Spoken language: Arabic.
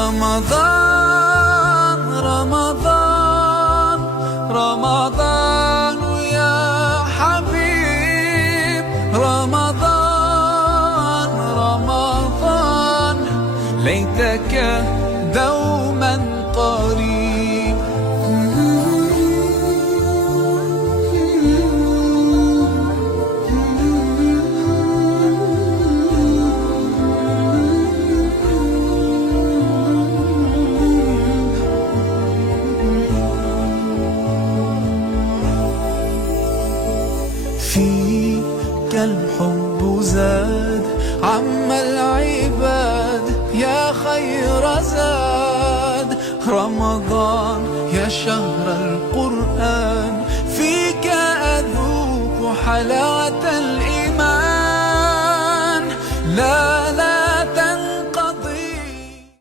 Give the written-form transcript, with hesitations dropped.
رمضان رمضان رمضان يا حبيب، رمضان رمضان ليتك دوما قريب. فيك الحب زاد عم العباد يا خير زاد، رمضان يا شهر القرآن فيك أذوق حلاوة